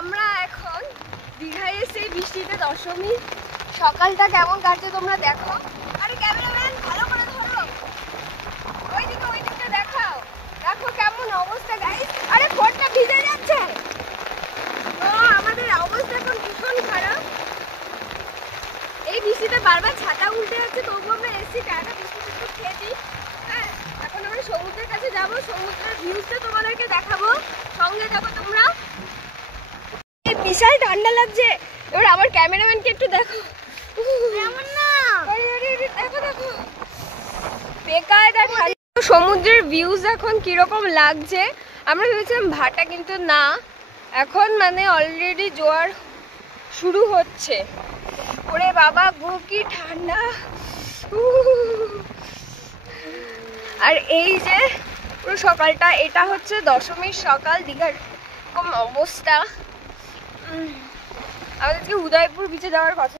আমরা এখন দীঘায় এসে বৃষ্টিতে দশমী সকালটা কেমন কাটছে তোমরা দেখো। আরে ক্যামেরাম্যান ভালো করে ধরো, ওই দিকটা দেখাও। দেখো কেমন অবস্থা গাইস। আরে ফোনটা ভিজে যাচ্ছে। আমাদের অবস্থা এখন ভীষণ খারাপ। এই বৃষ্টিতে বারবার ছাতা উল্টে যাচ্ছে, তবু আমরা এসছি টাটা বিস্কুট খেয়ে দিই। হ্যাঁ, এখন আমরা সমুদ্রের কাছে যাবো, সমুদ্রের ভিউটা তোমাদেরকে দেখাবো, সঙ্গে যাবো তোমরা। বিশাল ঠান্ডা লাগছে। এবার আমার ক্যামেরাম্যানকে একটু দেখো, কেমন না দেখো দেখো বেকায়দা ঠান্ডা। সমুদ্রের ভিউজ এখন কিরকম লাগছে। আমরা ভেবেছিলাম ভাটা, কিন্তু না, এখন মানে অলরেডি জোয়ার শুরু হচ্ছে। ওরে বাবা গো কি ঠান্ডা। আর এই যে পুরো সকালটা, এটা হচ্ছে দশমীর সকাল। দীঘার এরকম অবস্থা। আমাদেরকে উদয়পুর বিচে যাওয়ার কথা।